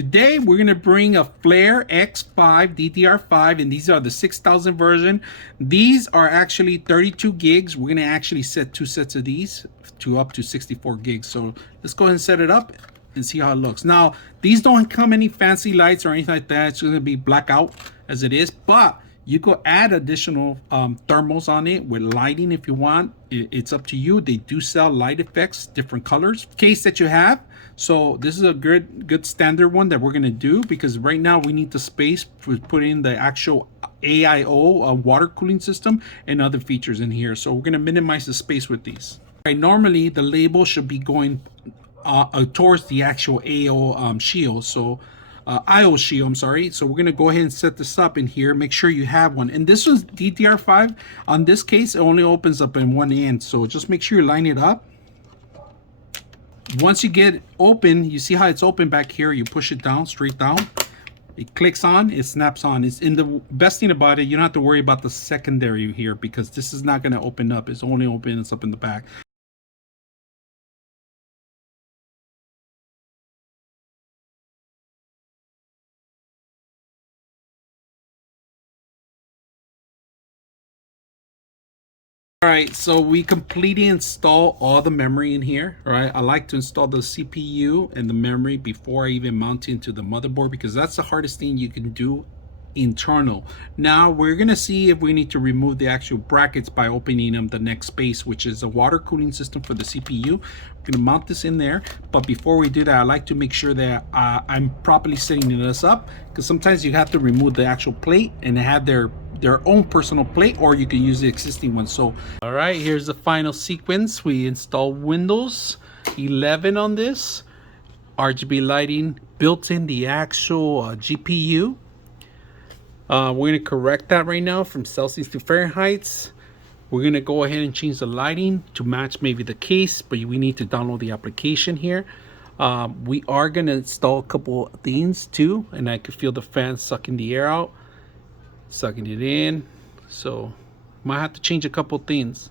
Today we're gonna bring a Flare X5 DDR5, and these are the 6000 version. These are actually 32 gigs. We're gonna actually set two sets of these to up to 64 gigs. So let's go ahead and set it up and see how it looks. Now these don't come any fancy lights or anything like that. It's gonna be blackout as it is, but you could add additional thermals on it with lighting if you want. It's up to you. They do sell light effects, different colors case that you have. So this is a good standard one that we're gonna do, because right now we need the space to put in the actual AIO water cooling system and other features in here. So we're gonna minimize the space with these. All right, normally the label should be going towards the actual AO shield. So IO shield, I'm sorry. So we're gonna go ahead and set this up in here. Make sure you have one. And this was DDR5. On this case, it only opens up in one end. So just make sure you line it up. Once you get open, you see how it's open back here. You push it down, straight down. It clicks on, it snaps on. It's in the best thing about it, you don't have to worry about the secondary here, because this is not gonna open up. It's only opens up in the back. All right, so we completely install all the memory in here. All right, I like to install the CPU and the memory before I even mount it into the motherboard, because that's the hardest thing you can do internal. Now we're gonna see if we need to remove the actual brackets by opening them the next space, which is a water cooling system for the CPU. We're gonna mount this in there, but before we do that, I like to make sure that I'm properly setting this up, because sometimes you have to remove the actual plate and have their own personal plate, or you can use the existing one. So all right, here's the final sequence. We install Windows 11 on this, RGB lighting built in the actual GPU. We're going to correct that right now from Celsius to Fahrenheit. We're going to go ahead and change the lighting to match maybe the case, but we need to download the application here. We are going to install a couple of things too, and I could feel the fan sucking the air out, sucking it in. So might have to change a couple things.